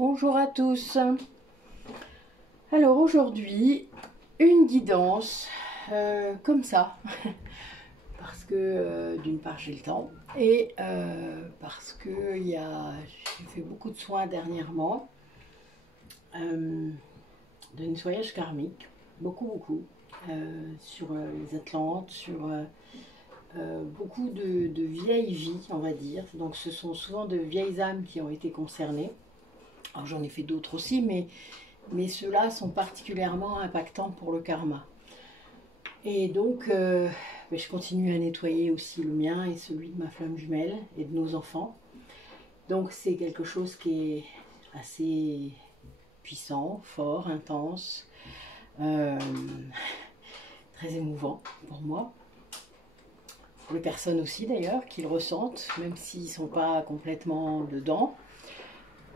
Bonjour à tous. Alors aujourd'hui, une guidance comme ça, parce que d'une part j'ai le temps et parce que j'ai fait beaucoup de soins dernièrement, de nettoyage karmique, beaucoup, sur les Atlantes, sur beaucoup de vieilles vies, on va dire. Donc ce sont souvent de vieilles âmes qui ont été concernées. Alors j'en ai fait d'autres aussi, mais ceux-là sont particulièrement impactants pour le karma. Et donc, je continue à nettoyer aussi le mien et celui de ma flamme jumelle et de nos enfants. Donc c'est quelque chose qui est assez puissant, fort, intense, très émouvant pour moi. Pour les personnes aussi d'ailleurs qui le ressentent, même s'ils ne sont pas complètement dedans.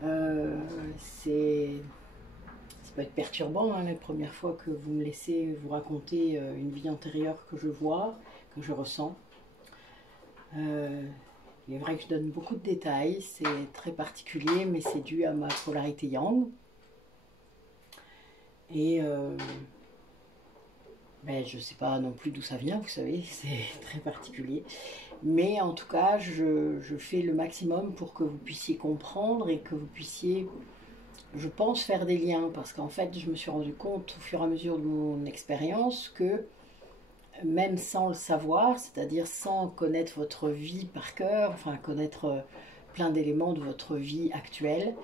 Ça peut être perturbant, hein, la première fois que vous me laissez vous raconter une vie antérieure que je vois, que je ressens. Il est vrai que je donne beaucoup de détails, c'est très particulier, mais c'est dû à ma polarité yang. Et je ne sais pas non plus d'où ça vient, vous savez, c'est très particulier. Mais en tout cas, je fais le maximum pour que vous puissiez comprendre et que vous puissiez, je pense, faire des liens. Parce qu'en fait, je me suis rendu compte au fur et à mesure de mon expérience que même sans le savoir, c'est-à-dire sans connaître votre vie par cœur, enfin connaître plein d'éléments de votre vie actuelle,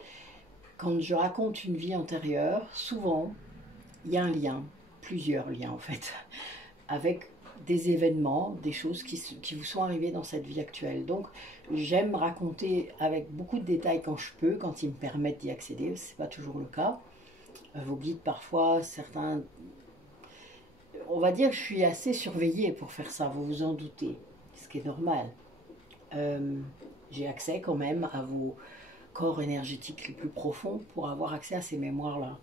quand je raconte une vie antérieure, souvent, il y a un lien, plusieurs liens en fait, avec des événements, des choses qui vous sont arrivées dans cette vie actuelle. Donc j'aime raconter avec beaucoup de détails quand je peux, quand ils me permettent d'y accéder, ce n'est pas toujours le cas. Vos guides parfois, certains... On va dire que je suis assez surveillée pour faire ça, vous vous en doutez, ce qui est normal. J'ai accès quand même à vos corps énergétiques les plus profonds pour avoir accès à ces mémoires-là.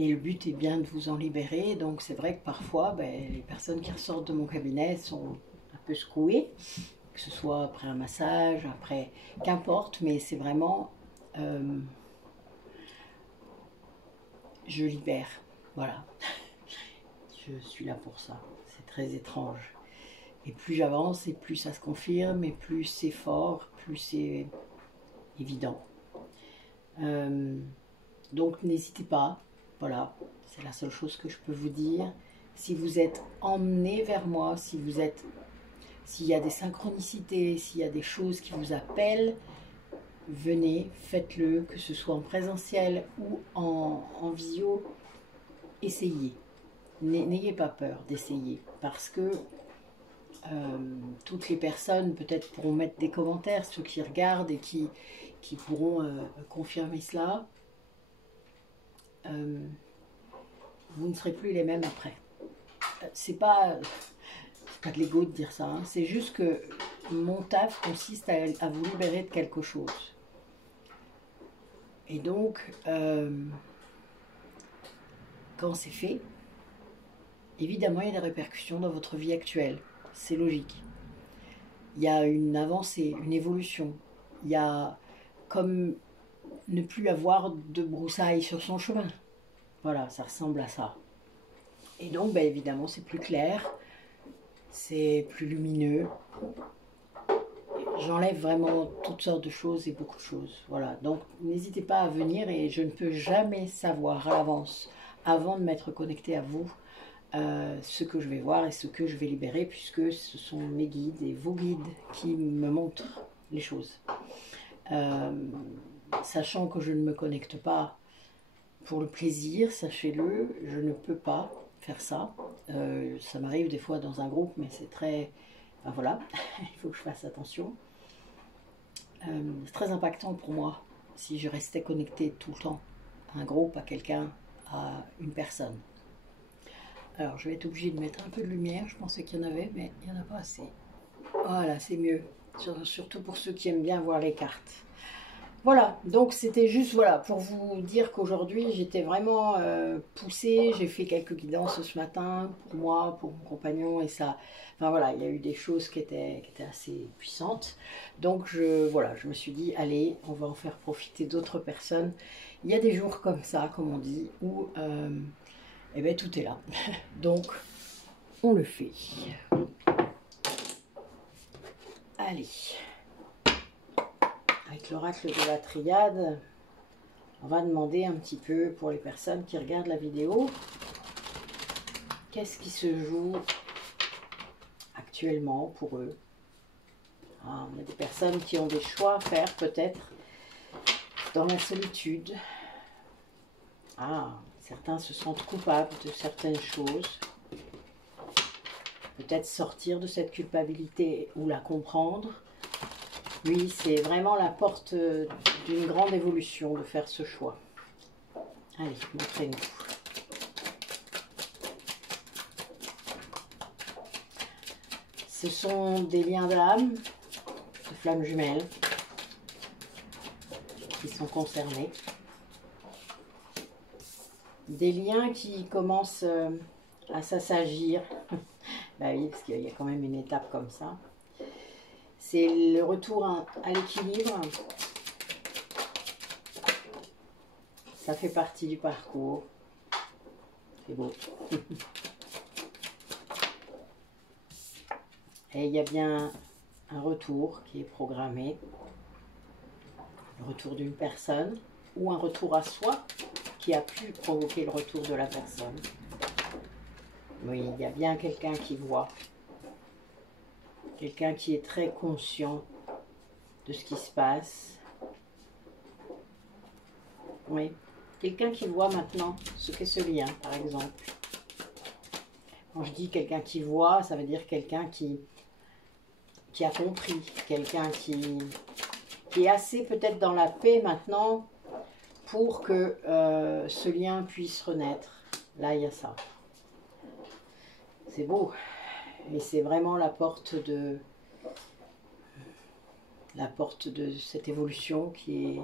Et le but est bien de vous en libérer, donc c'est vrai que parfois, les personnes qui ressortent de mon cabinet sont un peu secouées, que ce soit après un massage, après, qu'importe, mais c'est vraiment, je libère, voilà, je suis là pour ça, c'est très étrange. Et plus j'avance, et plus ça se confirme, et plus c'est fort, plus c'est évident. Donc n'hésitez pas. Voilà, c'est la seule chose que je peux vous dire. Si vous êtes emmené vers moi, s'il y a des synchronicités, s'il y a des choses qui vous appellent, venez, faites-le, que ce soit en présentiel ou en visio, essayez. N'ayez pas peur d'essayer, parce que toutes les personnes peut-être pourront mettre des commentaires, ceux qui regardent et qui pourront confirmer cela. Vous ne serez plus les mêmes après. C'est pas de l'ego de dire ça, hein. C'est juste que mon taf consiste à vous libérer de quelque chose. Et donc, quand c'est fait, évidemment, il y a des répercussions dans votre vie actuelle. C'est logique. Il y a une avancée, une évolution. Il y a comme ne plus avoir de broussailles sur son chemin. Voilà, ça ressemble à ça. Et donc, évidemment, c'est plus clair, c'est plus lumineux. J'enlève vraiment toutes sortes de choses et beaucoup de choses. Voilà, donc n'hésitez pas à venir et je ne peux jamais savoir à l'avance, avant de m'être connecté à vous, ce que je vais voir et ce que je vais libérer, puisque ce sont mes guides et vos guides qui me montrent les choses. Sachant que je ne me connecte pas pour le plaisir, sachez-le, je ne peux pas faire ça. Ça m'arrive des fois dans un groupe, mais c'est très... Enfin voilà, il faut que je fasse attention. C'est très impactant pour moi si je restais connectée tout le temps à un groupe, à quelqu'un, à une personne. Alors je vais être obligée de mettre un peu de lumière, je pensais qu'il y en avait, mais il n'y en a pas assez. Voilà, c'est mieux, surtout pour ceux qui aiment bien voir les cartes. Voilà, donc c'était juste voilà, pour vous dire qu'aujourd'hui j'étais vraiment poussée, j'ai fait quelques guidances ce matin pour moi, pour mon compagnon et ça, enfin voilà, il y a eu des choses qui étaient assez puissantes. Donc voilà, je me suis dit, allez, on va en faire profiter d'autres personnes. Il y a des jours comme ça, comme on dit, où eh ben, tout est là. Donc on le fait. Allez. Avec l'oracle de la triade, on va demander un petit peu pour les personnes qui regardent la vidéo, qu'est-ce qui se joue actuellement pour eux. Ah, il y a des personnes qui ont des choix à faire peut-être dans la solitude. Ah, certains se sentent coupables de certaines choses. Peut-être sortir de cette culpabilité ou la comprendre. Oui, c'est vraiment la porte d'une grande évolution de faire ce choix. Allez, montrez-nous. Ce sont des liens d'âme, de flammes jumelles, qui sont concernés. Des liens qui commencent à s'assagir. Bah oui, parce qu'il y a quand même une étape comme ça. C'est le retour à l'équilibre. Ça fait partie du parcours. C'est beau. Et il y a bien un retour qui est programmé. Le retour d'une personne ou un retour à soi qui a pu provoquer le retour de la personne. Oui, il y a bien quelqu'un qui voit. Quelqu'un qui est très conscient de ce qui se passe. Oui, quelqu'un qui voit maintenant ce qu'est ce lien, par exemple. Quand je dis quelqu'un qui voit, ça veut dire quelqu'un qui a compris, quelqu'un qui est assez peut-être dans la paix maintenant pour que ce lien puisse renaître. Là, il y a ça. C'est beau. Et c'est vraiment la porte de cette évolution qui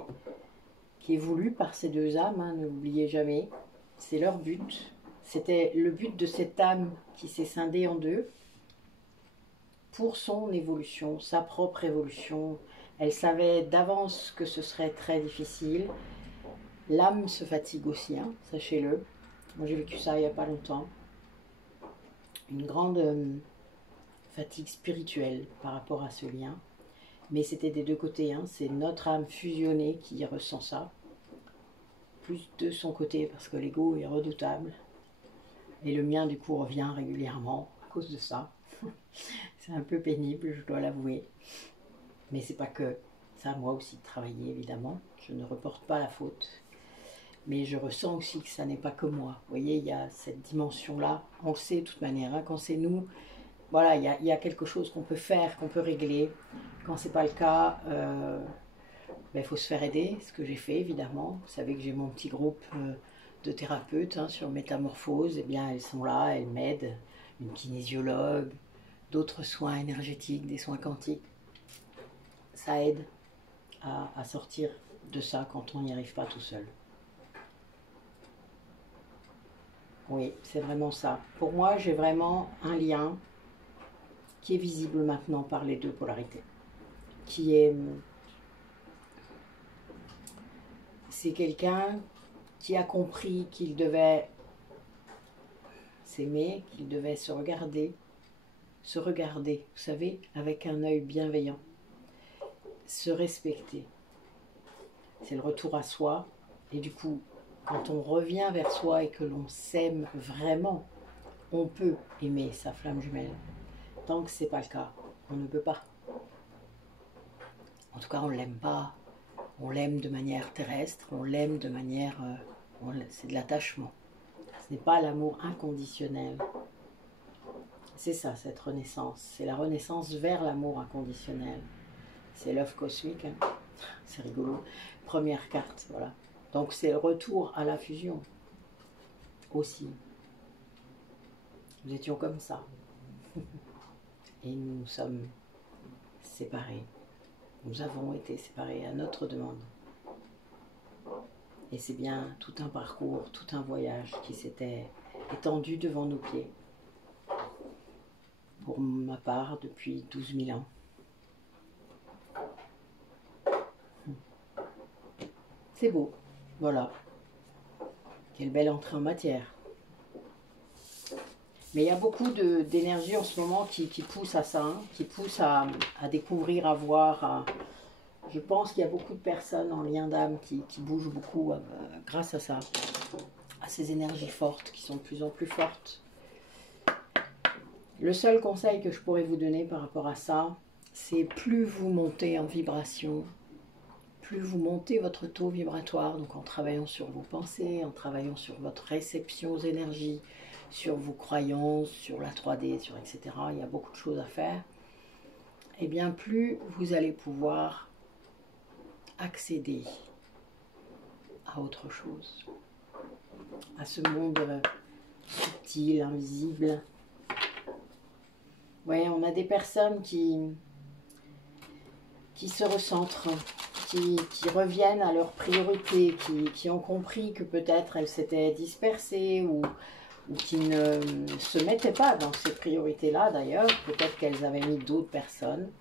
est voulue par ces deux âmes, hein, ne l'oubliez jamais. C'est leur but. C'était le but de cette âme qui s'est scindée en deux pour son évolution, sa propre évolution. Elle savait d'avance que ce serait très difficile. L'âme se fatigue aussi, hein, sachez-le. Moi j'ai vécu ça il n'y a pas longtemps. Une grande fatigue spirituelle par rapport à ce lien. Mais c'était des deux côtés, hein. C'est notre âme fusionnée qui ressent ça. Plus de son côté parce que l'ego est redoutable. Et le mien du coup revient régulièrement à cause de ça. C'est un peu pénible, je dois l'avouer. Mais c'est pas que ça, moi aussi de travailler évidemment. Je ne reporte pas la faute. Mais je ressens aussi que ça n'est pas que moi. Vous voyez, il y a cette dimension-là. On le sait de toute manière, hein, quand c'est nous, voilà, il y a quelque chose qu'on peut faire, qu'on peut régler. Quand c'est pas le cas, ben, faut se faire aider, ce que j'ai fait évidemment. Vous savez que j'ai mon petit groupe de thérapeutes hein, sur métamorphose. Eh bien, elles sont là, elles m'aident. Une kinésiologue, d'autres soins énergétiques, des soins quantiques. Ça aide à sortir de ça quand on n'y arrive pas tout seul. Oui, c'est vraiment ça. Pour moi, j'ai vraiment un lien qui est visible maintenant par les deux polarités. C'est quelqu'un qui a compris qu'il devait s'aimer, qu'il devait se regarder, vous savez, avec un œil bienveillant, se respecter. C'est le retour à soi, et du coup, quand on revient vers soi et que l'on s'aime vraiment, on peut aimer sa flamme jumelle. Tant que ce n'est pas le cas, on ne peut pas. En tout cas, on ne l'aime pas. On l'aime de manière terrestre, on l'aime de manière... c'est de l'attachement. Ce n'est pas l'amour inconditionnel. C'est ça, cette renaissance. C'est la renaissance vers l'amour inconditionnel. C'est l'œuf cosmique. Hein. C'est rigolo. Première carte, voilà. Donc c'est le retour à la fusion. Aussi. Nous étions comme ça. Et nous nous sommes séparés. Nous avons été séparés à notre demande. Et c'est bien tout un parcours, tout un voyage qui s'était étendu devant nos pieds. Pour ma part, depuis 12 000 ans. C'est beau, voilà. Quelle belle entrée en matière. Mais il y a beaucoup d'énergie en ce moment qui pousse à ça, hein, qui pousse à découvrir, à voir. Je pense qu'il y a beaucoup de personnes en lien d'âme qui bougent beaucoup grâce à ça, à ces énergies fortes qui sont de plus en plus fortes. Le seul conseil que je pourrais vous donner par rapport à ça, c'est plus vous montez en vibration, plus vous montez votre taux vibratoire, donc en travaillant sur vos pensées, en travaillant sur votre réception aux énergies, sur vos croyances, sur la 3D, sur etc. Il y a beaucoup de choses à faire. Et bien plus vous allez pouvoir accéder à autre chose, à ce monde subtil, invisible. Ouais, on a des personnes qui se recentrent, qui reviennent à leurs priorités, qui ont compris que peut-être elles s'étaient dispersées ou qui ne se mettaient pas dans ces priorités-là d'ailleurs. Peut-être qu'elles avaient mis d'autres personnes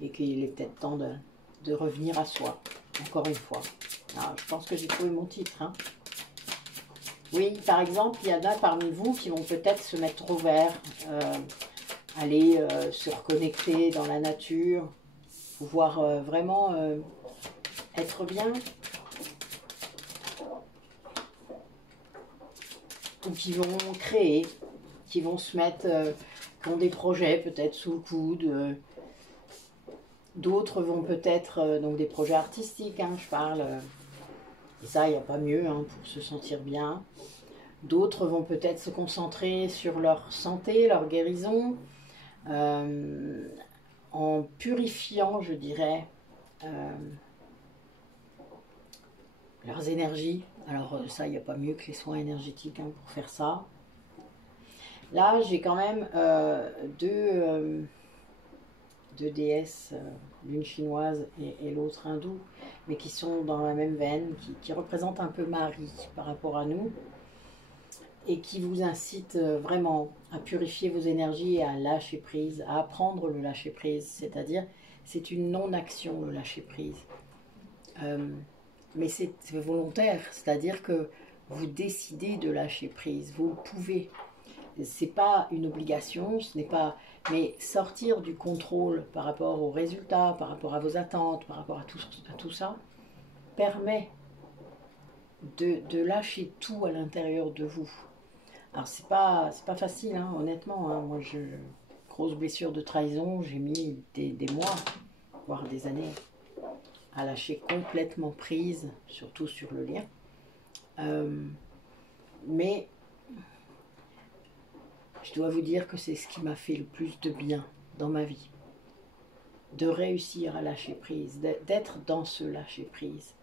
et qu'il est peut-être temps de revenir à soi, encore une fois. Alors, je pense que j'ai trouvé mon titre. Hein. Oui, par exemple, il y en a parmi vous qui vont peut-être se mettre au vert, aller se reconnecter dans la nature, pouvoir vraiment être bien. Ou qui vont créer, qui vont se mettre, qui ont des projets peut-être sous le coude. D'autres vont peut-être, donc des projets artistiques, hein, je parle. Et ça, il n'y a pas mieux hein, pour se sentir bien. D'autres vont peut-être se concentrer sur leur santé, leur guérison, en purifiant, je dirais, leurs énergies. Alors ça, il n'y a pas mieux que les soins énergétiques hein, pour faire ça. Là, j'ai quand même deux déesses, l'une chinoise et l'autre hindoue, mais qui sont dans la même veine, qui représentent un peu Marie par rapport à nous, et qui vous incitent vraiment à purifier vos énergies et à lâcher prise, à apprendre le lâcher prise, c'est-à-dire c'est une non-action le lâcher prise. Mais c'est volontaire, c'est-à-dire que vous décidez de lâcher prise, vous le pouvez. C'est pas une obligation, ce n'est pas... Mais sortir du contrôle par rapport aux résultats, par rapport à vos attentes, par rapport à tout ça, permet de lâcher tout à l'intérieur de vous. Alors c'est pas facile, hein, honnêtement. Hein. Moi, grosse blessure de trahison, j'ai mis des mois, voire des années, à lâcher complètement prise, surtout sur le lien. Mais je dois vous dire que c'est ce qui m'a fait le plus de bien dans ma vie. De réussir à lâcher prise, d'être dans ce lâcher prise.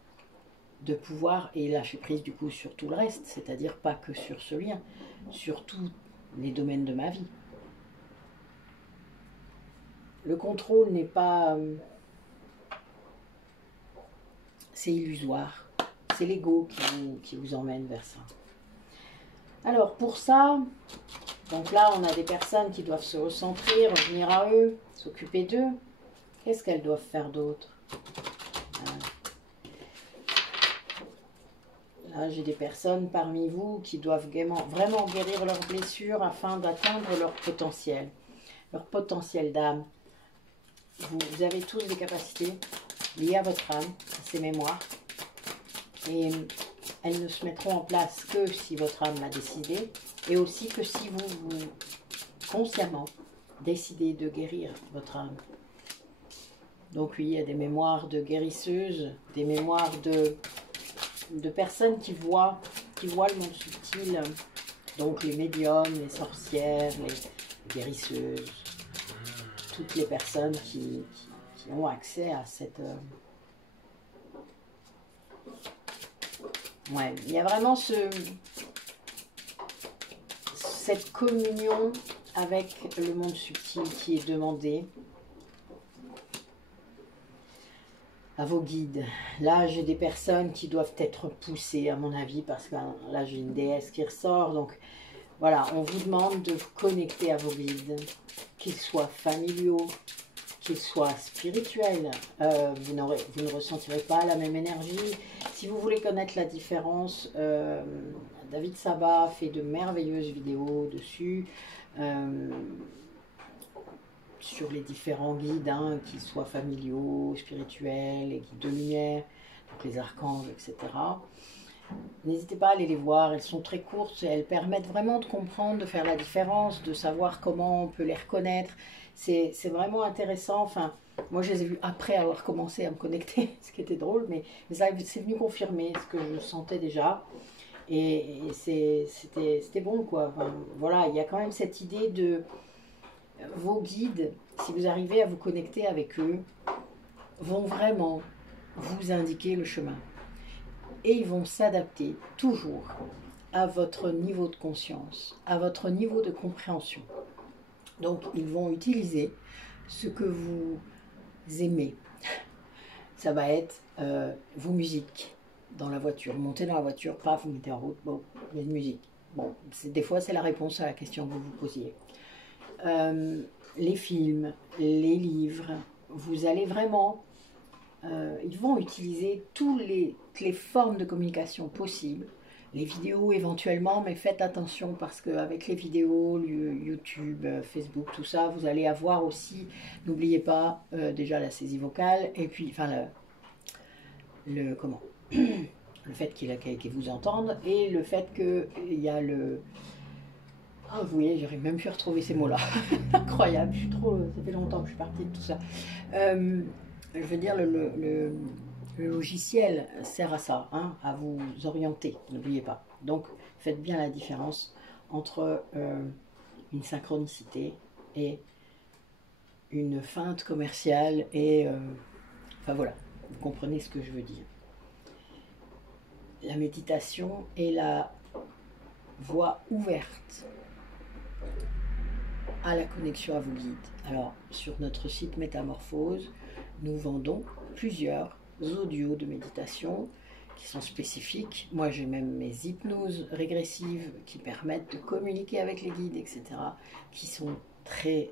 De pouvoir, et lâcher prise du coup sur tout le reste, c'est-à-dire pas que sur ce lien, sur tous les domaines de ma vie. Le contrôle n'est pas... c'est illusoire. C'est l'ego qui vous emmène vers ça. Alors pour ça, donc là on a des personnes qui doivent se recentrer, revenir à eux, s'occuper d'eux. Qu'est-ce qu'elles doivent faire d'autre? Là j'ai des personnes parmi vous qui doivent vraiment guérir leurs blessures afin d'atteindre leur potentiel d'âme. Vous avez tous des capacités liées à votre âme, à ses mémoires. Et elles ne se mettront en place que si votre âme l'a décidé, et aussi que si vous consciemment décidez de guérir votre âme. Donc oui, il y a des mémoires de guérisseuses, des mémoires de personnes qui voient le monde subtil, donc les médiums, les sorcières, les guérisseuses, toutes les personnes qui ont accès à cette... Ouais, il y a vraiment cette communion avec le monde subtil qui est demandée. à vos guides. Là, j'ai des personnes qui doivent être poussées, à mon avis, parce que là, j'ai une déesse qui ressort. Donc, voilà, on vous demande de vous connecter à vos guides, qu'ils soient familiaux, qu'ils soient spirituels. Vous ne ressentirez pas la même énergie. Si vous voulez connaître la différence, David Sabat fait de merveilleuses vidéos dessus. Sur les différents guides, hein, qu'ils soient familiaux, spirituels, les guides de lumière, donc les archanges, etc. N'hésitez pas à aller les voir, elles sont très courtes et elles permettent vraiment de comprendre, de faire la différence, de savoir comment on peut les reconnaître. C'est vraiment intéressant. Enfin, moi je les ai vus après avoir commencé à me connecter, ce qui était drôle, mais c'est venu confirmer ce que je sentais déjà. Et c'était bon, quoi. Enfin, voilà, il y a quand même cette idée de vos guides, si vous arrivez à vous connecter avec eux, vont vraiment vous indiquer le chemin. Et ils vont s'adapter toujours à votre niveau de conscience, à votre niveau de compréhension. Donc, ils vont utiliser ce que vous aimez. Ça va être vos musiques dans la voiture. Montez dans la voiture, paf, vous mettez en route, bon, il y a une musique. Bon, des fois, c'est la réponse à la question que vous vous posiez. Les films, les livres, vous allez vraiment, ils vont utiliser toutes les formes de communication possibles, les vidéos éventuellement, mais faites attention parce qu'avec les vidéos, YouTube, Facebook, tout ça, vous allez avoir aussi, n'oubliez pas déjà la saisie vocale, et puis, enfin, le fait qu'ils vous entendent, et le fait qu'il y a le... Ah, vous voyez, j'arrive même plus à retrouver ces mots-là. Incroyable, ça fait longtemps que je suis partie de tout ça. Je veux dire, le logiciel sert à ça, hein, à vous orienter, n'oubliez pas. Donc, faites bien la différence entre une synchronicité et une feinte commerciale et... enfin voilà, vous comprenez ce que je veux dire. La méditation est la voie ouverte à la connexion à vos guides. Alors, sur notre site Métamorphose, nous vendons plusieurs audios de méditation qui sont spécifiques. Moi, j'ai même mes hypnoses régressives qui permettent de communiquer avec les guides, etc., qui sont très,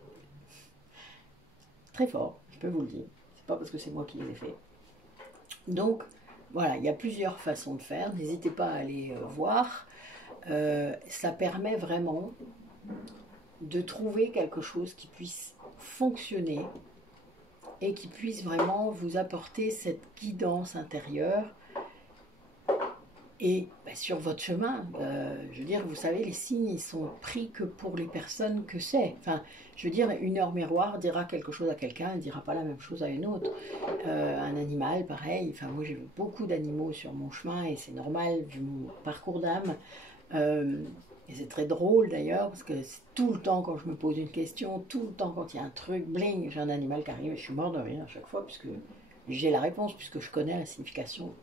très forts, je peux vous le dire. C'est pas parce que c'est moi qui les ai fait. Donc, voilà, il y a plusieurs façons de faire. N'hésitez pas à aller voir. Ça permet vraiment de trouver quelque chose qui puisse fonctionner et qui puisse vraiment vous apporter cette guidance intérieure et sur votre chemin. Je veux dire, vous savez, les signes, ils sont pris que pour les personnes que c'est. Enfin, je veux dire, une heure miroir dira quelque chose à quelqu'un, elle ne dira pas la même chose à une autre. Un animal, pareil. Enfin, moi, j'ai vu beaucoup d'animaux sur mon chemin et c'est normal, vu mon parcours d'âme. Et c'est très drôle d'ailleurs, parce que c'est tout le temps quand je me pose une question, tout le temps quand il y a un truc, bling, j'ai un animal qui arrive et je suis mort de rire à chaque fois, puisque j'ai la réponse, puisque je connais la signification,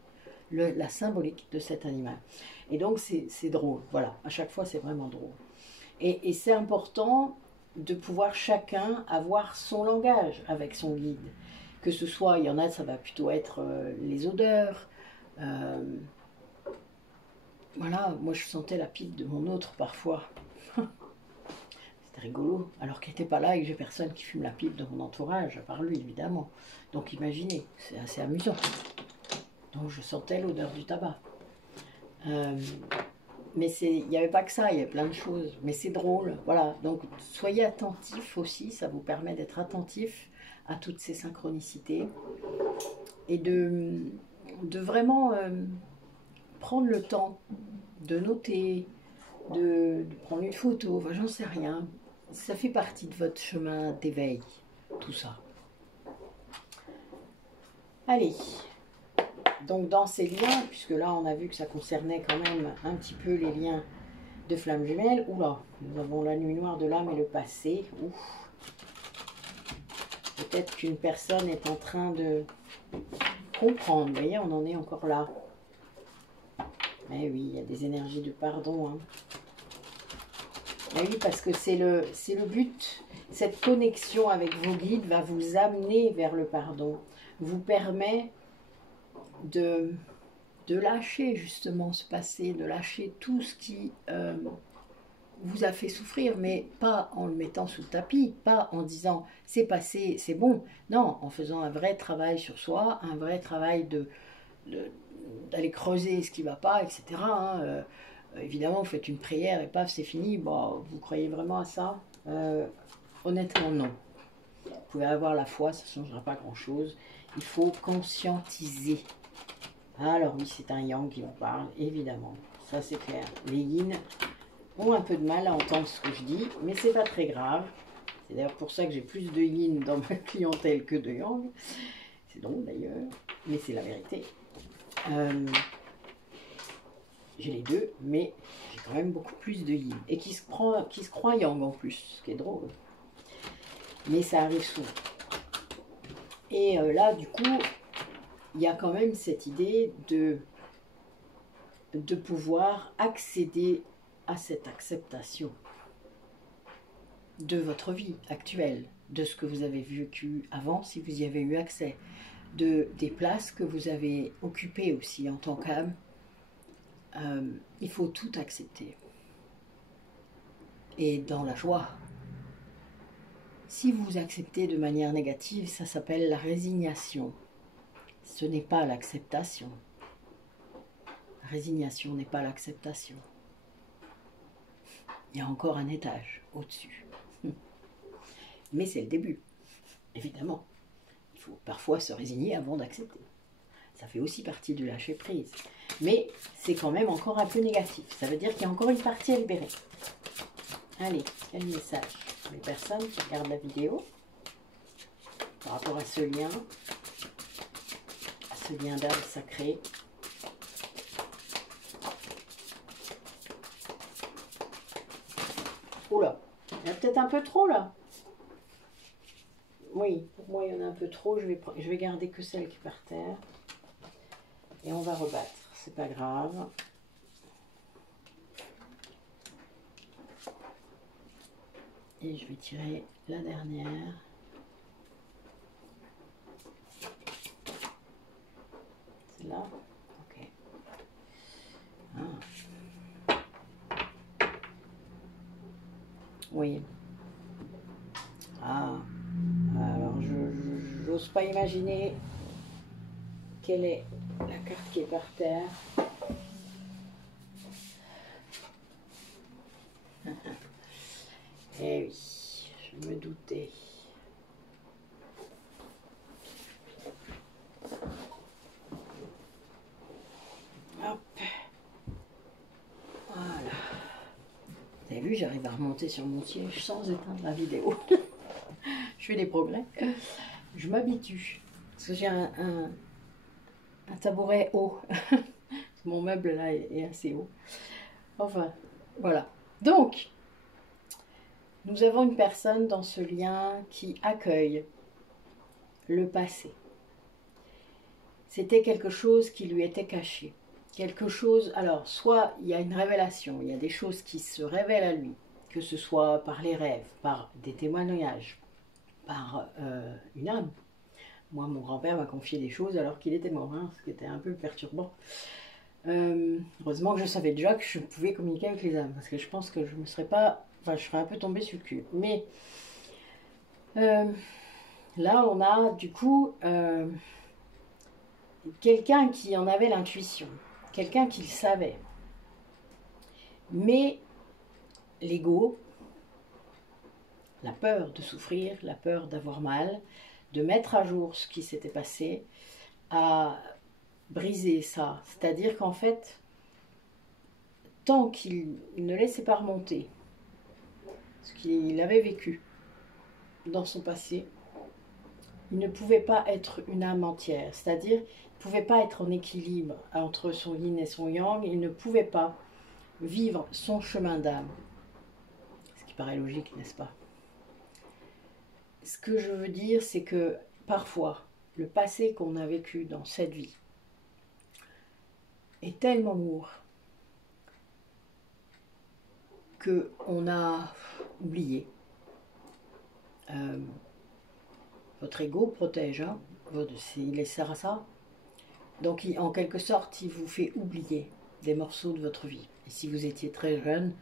la symbolique de cet animal. Et donc c'est drôle, voilà, à chaque fois c'est vraiment drôle. Et c'est important de pouvoir chacun avoir son langage avec son guide. Que ce soit, il y en a, ça va plutôt être les odeurs, voilà, moi je sentais la pipe de mon autre parfois. C'était rigolo, alors qu'il n'était pas là et que j'ai personne qui fume la pipe de mon entourage, à part lui évidemment. Donc imaginez, c'est assez amusant. Donc je sentais l'odeur du tabac. Mais il n'y avait pas que ça, il y avait plein de choses. Mais c'est drôle, voilà. Donc soyez attentifs aussi, ça vous permet d'être attentif à toutes ces synchronicités. Et de vraiment... prendre le temps de noter, de prendre une photo, enfin, j'en sais rien. Ça fait partie de votre chemin d'éveil, tout ça. Allez, donc dans ces liens, puisque là on a vu que ça concernait quand même un petit peu les liens de flammes jumelles, oula, nous avons la nuit noire de l'âme et le passé, ouf. Peut-être qu'une personne est en train de comprendre, vous voyez, on en est encore là. Eh oui, il y a des énergies de pardon. Hein. Eh oui, parce que c'est le but. Cette connexion avec vos guides va vous amener vers le pardon. Vous permet de lâcher justement ce passé, de lâcher tout ce qui vous a fait souffrir, mais pas en le mettant sous le tapis, pas en disant c'est passé, c'est bon. Non, en faisant un vrai travail sur soi, un vrai travail d'aller creuser ce qui ne va pas, etc. Hein. Évidemment, vous faites une prière et paf, c'est fini. Bon, vous croyez vraiment à ça? Honnêtement, non. Vous pouvez avoir la foi, ça ne changera pas grand-chose. Il faut conscientiser. Alors oui, c'est un yang qui en parle, évidemment. Ça, c'est clair. Les yin ont un peu de mal à entendre ce que je dis, mais c'est pas très grave. C'est d'ailleurs pour ça que j'ai plus de yin dans ma clientèle que de yang. C'est drôle d'ailleurs, mais c'est la vérité. J'ai les deux, mais j'ai quand même beaucoup plus de yin. Et qui se croit yang en plus, ce qui est drôle. Mais ça arrive souvent. Et là, du coup, il y a quand même cette idée de pouvoir accéder à cette acceptation de votre vie actuelle, de ce que vous avez vécu avant, si vous y avez eu accès, des places que vous avez occupées aussi en tant qu'âme. Il faut tout accepter. Et dans la joie. Si vous acceptez de manière négative, ça s'appelle la résignation. Ce n'est pas l'acceptation. La résignation n'est pas l'acceptation. Il y a encore un étage au-dessus. Mais c'est le début, évidemment. Il faut parfois se résigner avant d'accepter. Ça fait aussi partie du lâcher-prise. Mais c'est quand même encore un peu négatif. Ça veut dire qu'il y a encore une partie à libérer. Allez, quel message pour les personnes qui regardent la vidéo par rapport à ce lien d'âme sacré. Oula, il y en a peut-être un peu trop là. Oui, pour moi il y en a un peu trop. Je vais garder que celle qui est par terre. Et on va rebattre, c'est pas grave. Et je vais tirer la dernière. C'est là. Ok. Ah. Oui. Ah. Alors, je n'ose pas imaginer quelle est la carte qui est par terre. Eh oui, je me doutais. Hop. Voilà. Vous avez vu, j'arrive à remonter sur mon siège sans éteindre la vidéo. Je fais des progrès. Je m'habitue. Parce que j'ai un tabouret haut. Mon meuble là est assez haut. Enfin, voilà. Donc, nous avons une personne dans ce lien qui accueille le passé. C'était quelque chose qui lui était caché. Quelque chose, alors, soit il y a une révélation, il y a des choses qui se révèlent à lui, que ce soit par les rêves, par des témoignages, par une âme. Moi, mon grand-père m'a confié des choses alors qu'il était mort, hein, ce qui était un peu perturbant. Heureusement que je savais déjà que je pouvais communiquer avec les âmes, parce que je pense que je me serais pas... Enfin, je serais un peu tombée sur le cul. Mais là, on a du coup quelqu'un qui en avait l'intuition, quelqu'un qui le savait. Mais l'ego, la peur de souffrir, la peur d'avoir mal, de mettre à jour ce qui s'était passé, a brisé ça. C'est-à-dire qu'en fait, tant qu'il ne laissait pas remonter ce qu'il avait vécu dans son passé, il ne pouvait pas être une âme entière. C'est-à-dire, il ne pouvait pas être en équilibre entre son yin et son yang. Il ne pouvait pas vivre son chemin d'âme. Ce qui paraît logique, n'est-ce pas? Ce que je veux dire, c'est que parfois, le passé qu'on a vécu dans cette vie est tellement lourd qu'on a oublié. Votre ego protège, hein, il sert à ça. Donc en quelque sorte, il vous fait oublier des morceaux de votre vie. Et si vous étiez très jeune,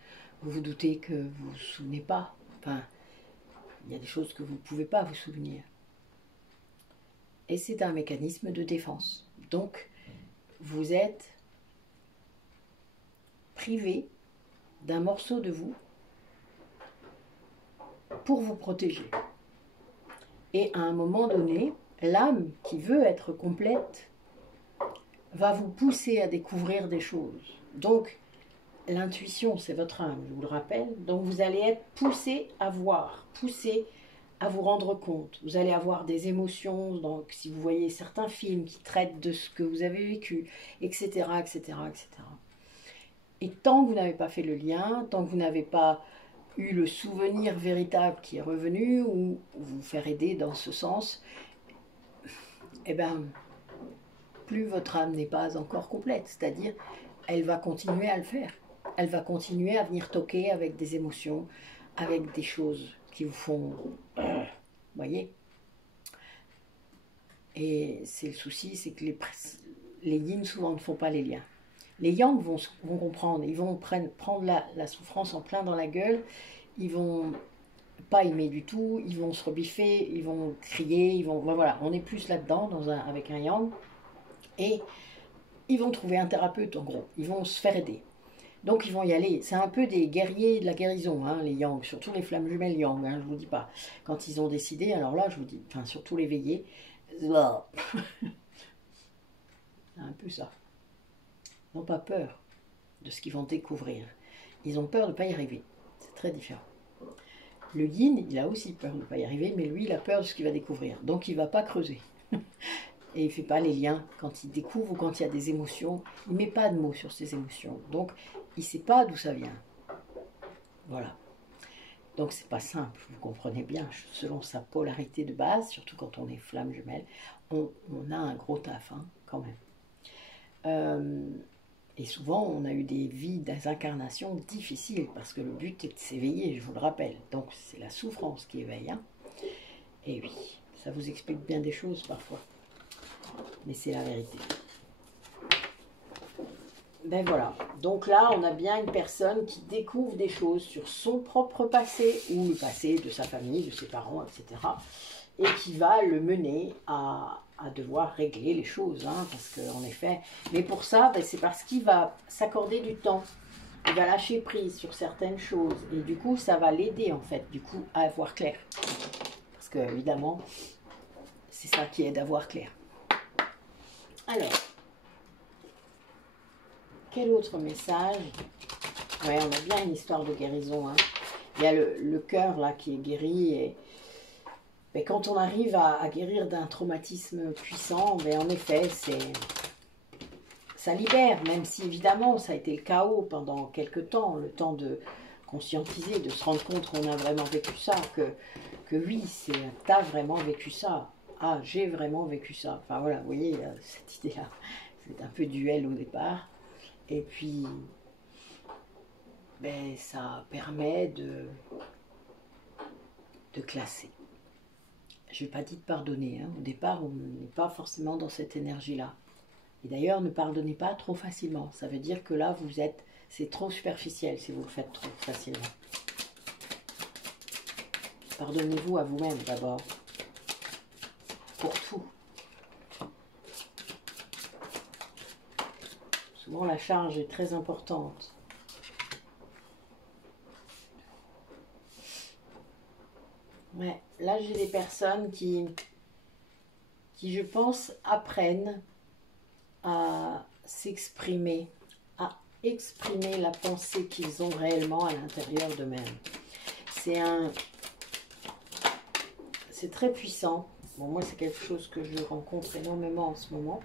vous vous doutez que vous ne vous souvenez pas. Enfin, il y a des choses que vous ne pouvez pas vous souvenir. Et c'est un mécanisme de défense. Donc, vous êtes privé d'un morceau de vous pour vous protéger. Et à un moment donné, l'âme qui veut être complète va vous pousser à découvrir des choses. Donc, l'intuition, c'est votre âme, je vous le rappelle. Donc, vous allez être poussé à voir, poussé à vous rendre compte. Vous allez avoir des émotions, donc si vous voyez certains films qui traitent de ce que vous avez vécu, etc., etc., etc. Et tant que vous n'avez pas fait le lien, tant que vous n'avez pas eu le souvenir véritable qui est revenu, ou vous faire aider dans ce sens, eh bien, plus votre âme n'est pas encore complète, c'est-à-dire, elle va continuer à le faire. Elle va continuer à venir toquer avec des émotions, avec des choses qui vous font... voyez. Et c'est le souci, c'est que les yin souvent ne font pas les liens. Les yang vont comprendre, ils vont prendre la souffrance en plein dans la gueule, ils vont pas aimer du tout, ils vont se rebiffer, ils vont crier, ils vont... Voilà, on est plus là-dedans avec un yang. Et ils vont trouver un thérapeute en gros, ils vont se faire aider. Donc ils vont y aller, c'est un peu des guerriers de la guérison, hein, les yang, surtout les flammes jumelles yang, hein, je vous dis pas. Quand ils ont décidé, alors là je vous dis, enfin surtout les veillés, c'est un peu ça. Ils n'ont pas peur de ce qu'ils vont découvrir. Ils ont peur de ne pas y arriver, c'est très différent. Le yin, il a aussi peur de ne pas y arriver, mais lui il a peur de ce qu'il va découvrir, donc il ne va pas creuser. Et il ne fait pas les liens quand il découvre ou quand il y a des émotions. Il ne met pas de mots sur ces émotions. Donc, il ne sait pas d'où ça vient. Voilà. Donc, c'est pas simple, vous comprenez bien. Selon sa polarité de base, surtout quand on est flamme jumelle, on a un gros taf, hein, quand même. Et souvent, on a eu des vies, des incarnations difficiles, parce que le but est de s'éveiller, je vous le rappelle. Donc, c'est la souffrance qui éveille. Hein. Et oui, ça vous explique bien des choses parfois. Mais c'est la vérité. Ben voilà, donc là on a bien une personne qui découvre des choses sur son propre passé ou le passé de sa famille, de ses parents, etc. Et qui va le mener à devoir régler les choses, hein, parce qu'en effet, mais pour ça, ben, c'est parce qu'il va s'accorder du temps, il va lâcher prise sur certaines choses, et du coup ça va l'aider en fait, du coup à voir clair. Parce que évidemment, c'est ça qui aide à voir clair. Alors, quel autre message? Ouais, on a bien une histoire de guérison. Hein. Il y a le cœur là qui est guéri. Et mais quand on arrive à guérir d'un traumatisme puissant, mais en effet, ça libère, même si évidemment ça a été le chaos pendant quelques temps, le temps de conscientiser, de se rendre compte qu'on a vraiment vécu ça, que oui, t'as vraiment vécu ça. Ah, j'ai vraiment vécu ça. Enfin voilà, vous voyez, cette idée-là, c'est un peu duel au départ. Et puis, ben, ça permet de classer. Je n'ai pas dit de pardonner. Hein. Au départ, on n'est pas forcément dans cette énergie-là. Et d'ailleurs, ne pardonnez pas trop facilement. Ça veut dire que là, c'est trop superficiel si vous le faites trop facilement. Pardonnez-vous à vous-même d'abord. Pour tout. Souvent, la charge est très importante. Ouais, là, j'ai des personnes qui, je pense, apprennent à s'exprimer, à exprimer la pensée qu'ils ont réellement à l'intérieur d'eux-mêmes. C'est très puissant. Bon, moi, c'est quelque chose que je rencontre énormément en ce moment.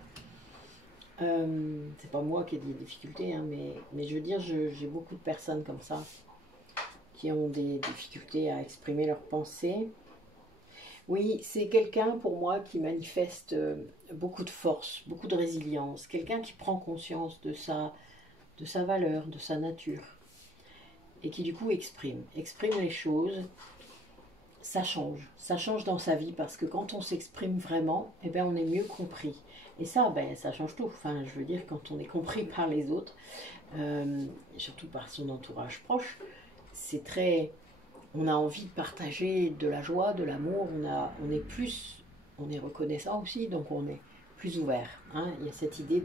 C'est pas moi qui ai des difficultés, hein, mais je veux dire, j'ai beaucoup de personnes comme ça qui ont des difficultés à exprimer leurs pensées. Oui, c'est quelqu'un pour moi qui manifeste beaucoup de force, beaucoup de résilience, quelqu'un qui prend conscience de sa valeur, de sa nature, et qui du coup exprime les choses ça change dans sa vie parce que quand on s'exprime vraiment, eh ben, on est mieux compris. Et ça, ben, ça change tout. Enfin, je veux dire, quand on est compris par les autres, surtout par son entourage proche, c'est très, on a envie de partager de la joie, de l'amour, on est plus, on est reconnaissant aussi, donc on est plus ouvert. Hein. Il y a cette idée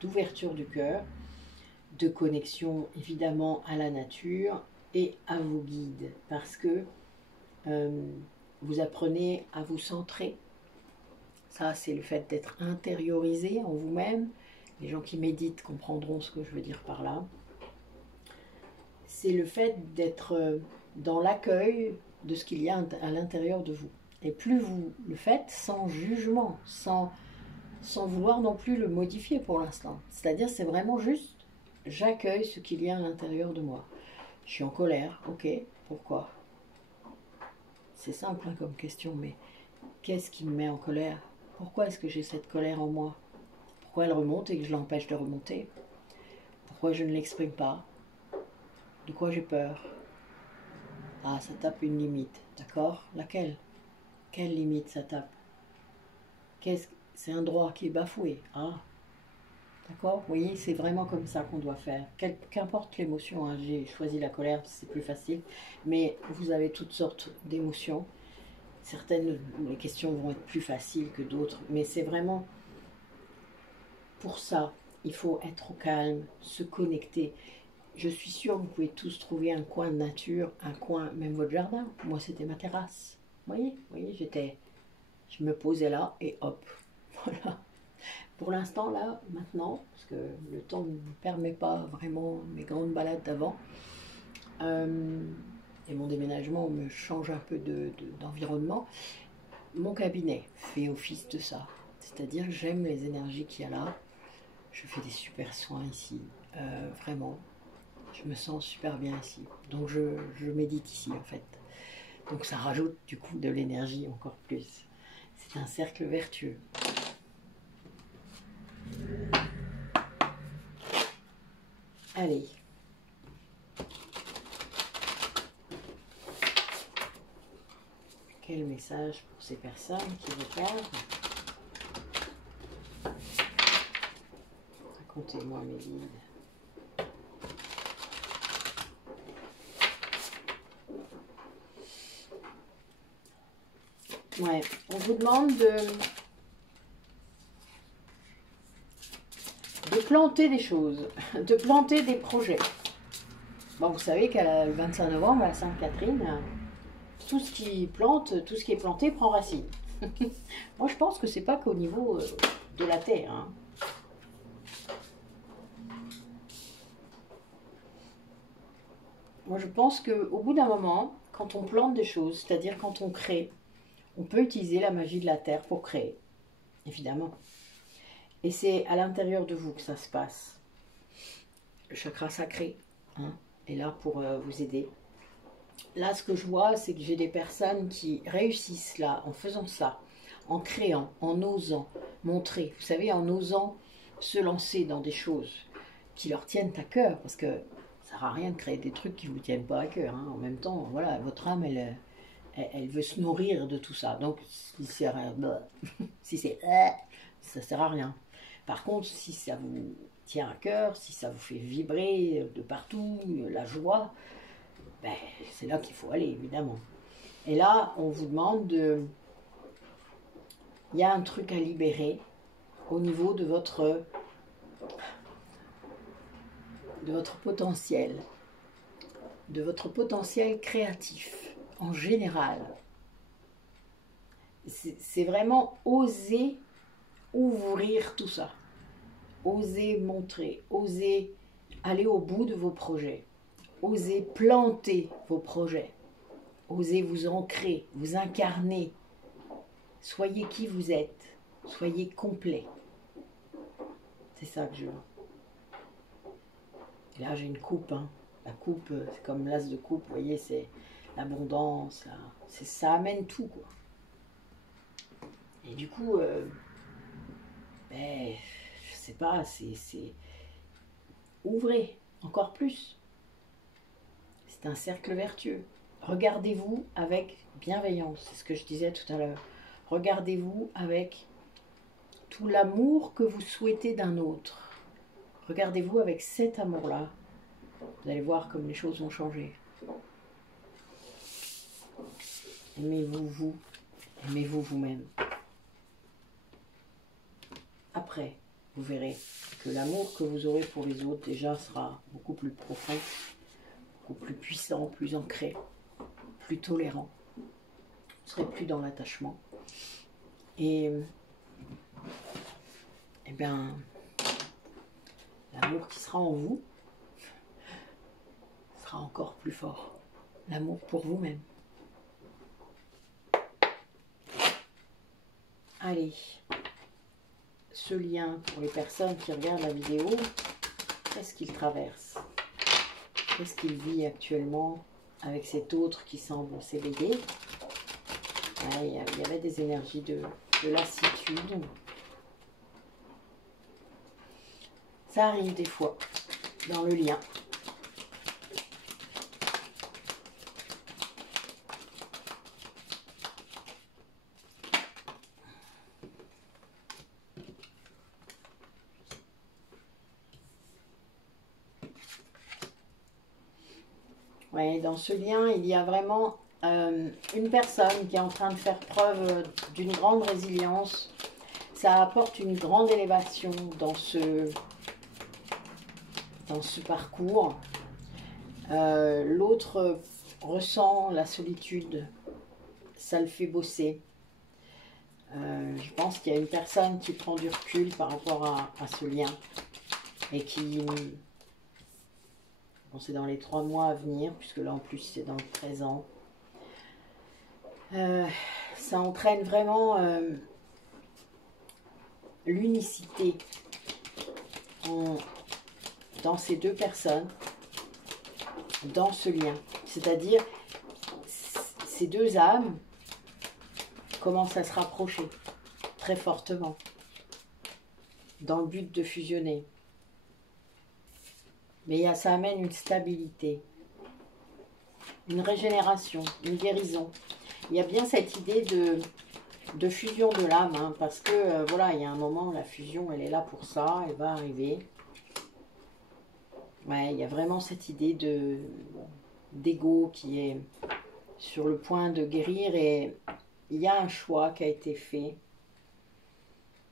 d'ouverture du cœur, de connexion évidemment à la nature et à vos guides, parce que vous apprenez à vous centrer. Ça, c'est le fait d'être intériorisé en vous-même. Les gens qui méditent comprendront ce que je veux dire par là. C'est le fait d'être dans l'accueil de ce qu'il y a à l'intérieur de vous. Et plus vous le faites sans jugement, sans vouloir non plus le modifier pour l'instant. C'est-à-dire, c'est vraiment juste, j'accueille ce qu'il y a à l'intérieur de moi. Je suis en colère, ok, pourquoi? C'est simple hein, comme question, mais qu'est-ce qui me met en colère? Pourquoi est-ce que j'ai cette colère en moi? Pourquoi elle remonte et que je l'empêche de remonter? Pourquoi je ne l'exprime pas? De quoi j'ai peur? Ah, ça tape une limite, d'accord? Laquelle? Quelle limite ça tape? C'est un droit qui est bafoué. Ah, d'accord? Vous voyez, c'est vraiment comme ça qu'on doit faire. Qu'importe l'émotion, hein, j'ai choisi la colère, c'est plus facile, mais vous avez toutes sortes d'émotions. Certaines, les questions vont être plus faciles que d'autres, mais c'est vraiment pour ça, il faut être au calme, se connecter. Je suis sûre que vous pouvez tous trouver un coin de nature, un coin, même votre jardin. Moi, c'était ma terrasse. Vous voyez, je me posais là et hop, voilà. Pour l'instant, là, maintenant, parce que le temps ne me permet pas vraiment mes grandes balades d'avant, et mon déménagement me change un peu d'environnement, mon cabinet fait office de ça. C'est-à-dire que j'aime les énergies qu'il y a là. Je fais des super soins ici, vraiment. Je me sens super bien ici. Donc je médite ici en fait. Donc ça rajoute du coup de l'énergie encore plus. C'est un cercle vertueux. Allez. Quel message pour ces personnes qui regardent? Racontez-moi mes guides. Ouais, on vous demande de planter des choses, de planter des projets. Bon, vous savez qu'à le 25 novembre, à Sainte-Catherine, tout ce qui plante, tout ce qui est planté prend racine. Moi, je pense que c'est pas qu'au niveau de la terre. Hein. Moi, je pense qu'au bout d'un moment, quand on plante des choses, c'est-à-dire quand on crée, on peut utiliser la magie de la terre pour créer, évidemment. Et c'est à l'intérieur de vous que ça se passe. Le chakra sacré hein, est là pour vous aider. Là, ce que je vois, c'est que j'ai des personnes qui réussissent là, en faisant ça, en créant, en osant montrer. Vous savez, en osant se lancer dans des choses qui leur tiennent à cœur, parce que ça ne sert à rien de créer des trucs qui ne vous tiennent pas à cœur. Hein. En même temps, voilà, votre âme, elle veut se nourrir de tout ça. Donc, si c'est si ça ne sert à rien. Par contre, si ça vous tient à cœur, si ça vous fait vibrer de partout, la joie, ben, c'est là qu'il faut aller, évidemment. Et là, on vous demande de... Il y a un truc à libérer au niveau de votre potentiel, de votre potentiel créatif en général. C'est vraiment oser ouvrir tout ça, oser montrer, oser aller au bout de vos projets, oser planter vos projets, oser vous ancrer, vous incarner, soyez qui vous êtes, soyez complet. C'est ça que je veux. Et là, j'ai une coupe. Hein. La coupe, c'est comme l'as de coupe, vous voyez, c'est l'abondance. Ça amène tout, quoi. Et du coup, je sais pas, c'est ouvrez encore plus. C'est un cercle vertueux. regardez-vous avec bienveillance, c'est ce que je disais tout à l'heure. Regardez-vous avec tout l'amour que vous souhaitez d'un autre. Regardez-vous avec cet amour-là. Vous allez voir comme les choses vont changer. Aimez-vous vous, aimez-vous vous-même. Après, vous verrez que l'amour que vous aurez pour les autres déjà sera beaucoup plus profond, beaucoup plus puissant, plus ancré, plus tolérant. Vous ne serez plus dans l'attachement. Et bien, l'amour qui sera en vous sera encore plus fort. L'amour pour vous-même. Allez, ce lien pour les personnes qui regardent la vidéo, qu'est-ce qu'il traverse? Qu'est-ce qu'il vit actuellement avec cet autre qui semble s'éveiller? Il y avait des énergies de lassitude. Ça arrive des fois dans le lien. Ouais, dans ce lien, il y a vraiment une personne qui est en train de faire preuve d'une grande résilience. Ça apporte une grande élévation dans ce parcours. L'autre ressent la solitude, ça le fait bosser. Je pense qu'il y a une personne qui prend du recul par rapport à ce lien et qui... Bon, c'est dans les 3 mois à venir, puisque là en plus c'est dans le présent. Ça entraîne vraiment l'unicité dans ces deux personnes, dans ce lien. C'est-à-dire, ces deux âmes commencent à se rapprocher très fortement, dans le but de fusionner. Mais ça amène une stabilité, une régénération, une guérison. Il y a bien cette idée de fusion de l'âme, hein, parce que voilà, il y a un moment, la fusion, elle est là pour ça, elle va arriver. Ouais, il y a vraiment cette idée d'ego qui est sur le point de guérir et il y a un choix qui a été fait.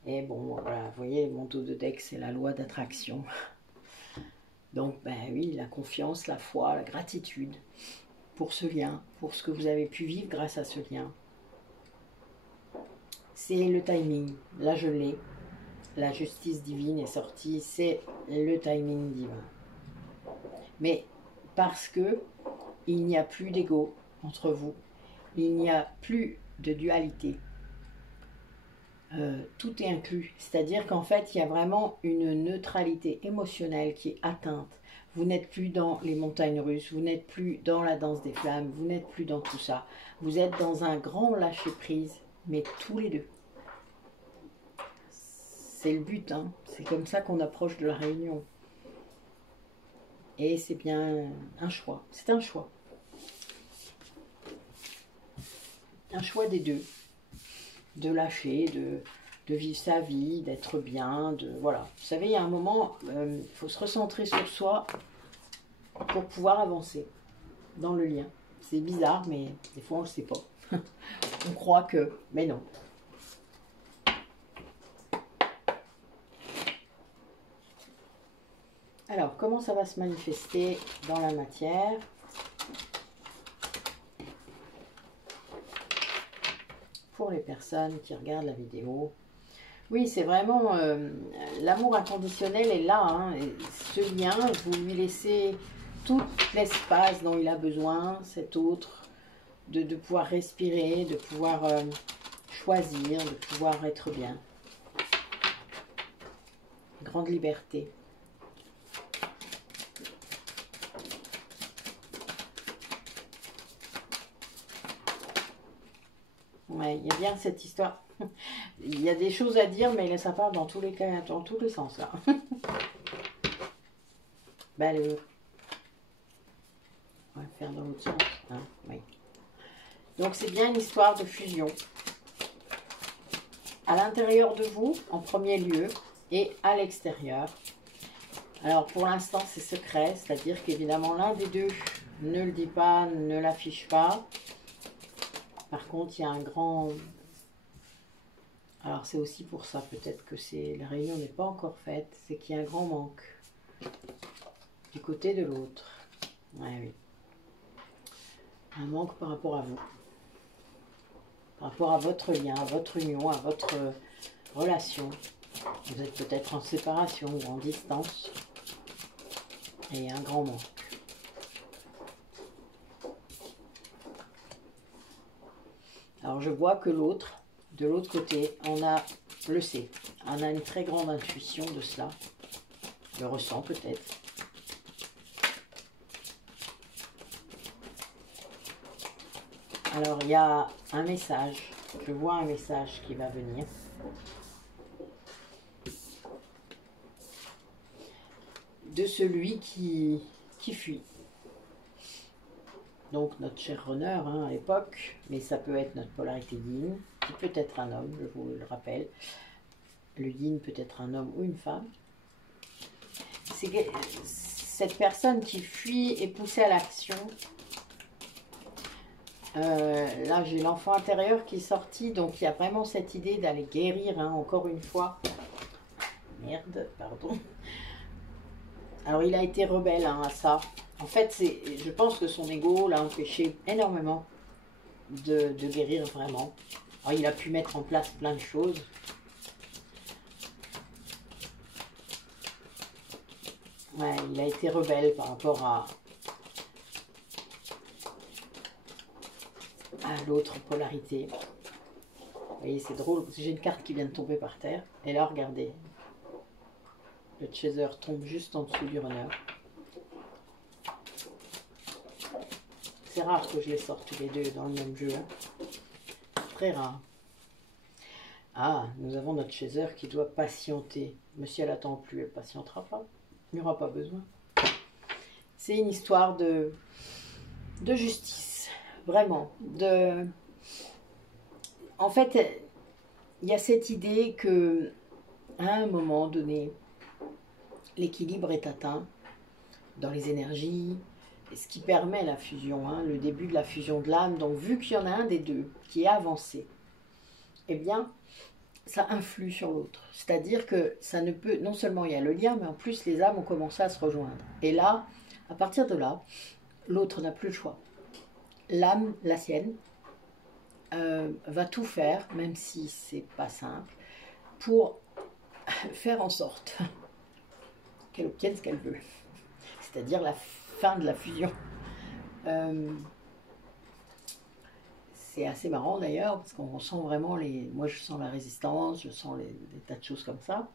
Et bon, voilà, vous voyez, mon dos de deck, c'est la loi d'attraction. Donc, ben oui, la confiance, la foi, la gratitude pour ce lien, pour ce que vous avez pu vivre grâce à ce lien. C'est le timing. Là, je l'ai. La justice divine est sortie. C'est le timing divin. Mais parce que il n'y a plus d'ego entre vous. Il n'y a plus de dualité. Tout est inclus. C'est-à-dire qu'en fait, il y a vraiment une neutralité émotionnelle qui est atteinte. Vous n'êtes plus dans les montagnes russes, vous n'êtes plus dans la danse des flammes, vous n'êtes plus dans tout ça. Vous êtes dans un grand lâcher-prise, mais tous les deux. C'est le but, hein. C'est comme ça qu'on approche de la réunion. Et c'est bien un choix. C'est un choix. Un choix des deux. De lâcher, de vivre sa vie, d'être bien, voilà. Vous savez, il y a un moment, il faut se recentrer sur soi pour pouvoir avancer dans le lien. C'est bizarre, mais des fois on ne le sait pas. On croit que, mais non. Alors, comment ça va se manifester dans la matière ? Pour les personnes qui regardent la vidéo. Oui, c'est vraiment l'amour inconditionnel est là. Hein, et ce lien, vous lui laissez tout l'espace dont il a besoin, cet autre, de pouvoir respirer, de pouvoir choisir, de pouvoir être bien. Grande liberté. Ouais, il y a bien cette histoire. Il y a des choses à dire, mais ça part dans tous les cas, dans tous les sens là. Ouais. faire dans l'autre sens. Hein, oui. Donc c'est bien une histoire de fusion. À l'intérieur de vous, en premier lieu, et à l'extérieur. Alors pour l'instant c'est secret, c'est-à-dire qu'évidemment l'un des deux ne le dit pas, ne l'affiche pas. Par contre il y a un grand... Alors c'est aussi pour ça peut-être que la réunion n'est pas encore faite, c'est qu'il y a un grand manque du côté de l'autre. Ouais, oui. Un manque par rapport à vous. Par rapport à votre lien, à votre union, à votre relation. Vous êtes peut-être en séparation ou en distance. Et un grand manque. Alors je vois que l'autre, de l'autre côté, le sait. On a une très grande intuition de cela. Le ressent peut-être. Alors il y a un message. Je vois un message qui va venir. De celui qui fuit. Donc notre cher runner hein, à l'époque, mais ça peut être notre polarité yin, qui peut être un homme, je vous le rappelle. Le yin peut être un homme ou une femme. C'est cette personne qui fuit est poussée à l'action. Là j'ai l'enfant intérieur qui est sorti, donc il y a vraiment cette idée d'aller guérir, hein, encore une fois. Merde, pardon. Alors il a été rebelle hein, à ça. En fait, je pense que son ego l'a empêché énormément de guérir vraiment. Alors, il a pu mettre en place plein de choses. Ouais, il a été rebelle par rapport à l'autre polarité. Vous voyez, c'est drôle, parce que j'ai une carte qui vient de tomber par terre. Et là, regardez. Le chaser tombe juste en dessous du runner. C'est rare que je les sorte tous les deux dans le même jeu. Hein. Très rare. Ah, nous avons notre chaser qui doit patienter. Mais si elle attend plus, elle ne patientera pas. Il n'y aura pas besoin. C'est une histoire de justice. Vraiment. En fait, il y a cette idée que à un moment donné, l'équilibre est atteint dans les énergies, ce qui permet la fusion, hein, le début de la fusion de l'âme. Donc vu qu'il y en a un des deux qui est avancé, eh bien ça influe sur l'autre. C'est-à-dire que ça ne peut, non seulement il y a le lien, mais en plus les âmes ont commencé à se rejoindre. Et là, à partir de là, l'autre n'a plus le choix. L'âme, la sienne, va tout faire, même si c'est pas simple, pour faire en sorte qu'elle obtienne ce qu'elle veut. C'est-à-dire la fin de la fusion. C'est assez marrant d'ailleurs, parce qu'on sent vraiment moi je sens la résistance, je sens des tas de choses comme ça.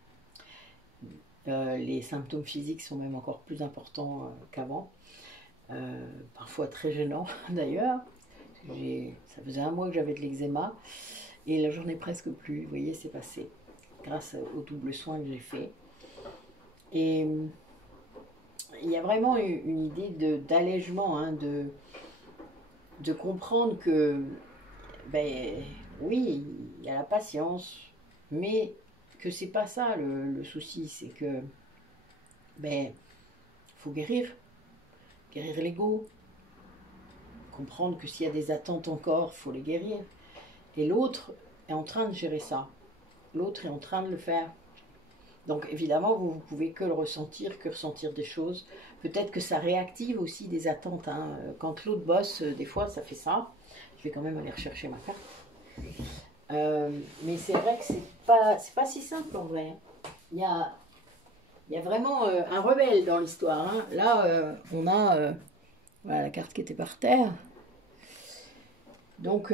Les symptômes physiques sont même encore plus importants qu'avant. Parfois très gênants d'ailleurs. Ça faisait un mois que j'avais de l'eczéma, et là j'en ai presque plus, vous voyez, c'est passé. Grâce au double soin que j'ai fait. Et il y a vraiment une idée d'allègement, hein, de comprendre que, ben oui, il y a la patience, mais que c'est pas ça le souci, c'est que, ben, faut guérir l'ego, comprendre que s'il y a des attentes encore, faut les guérir. Et l'autre est en train de gérer ça, l'autre est en train de le faire. Donc évidemment, vous ne pouvez que le ressentir, que ressentir des choses. Peut-être que ça réactive aussi des attentes. Hein. Quand l'autre bosse, des fois, ça fait ça. Je vais quand même aller rechercher ma carte. Mais c'est vrai que c'est pas si simple en vrai. Il y a vraiment un rebelle dans l'histoire. Hein. Là, on a voilà, la carte qui était par terre. Donc,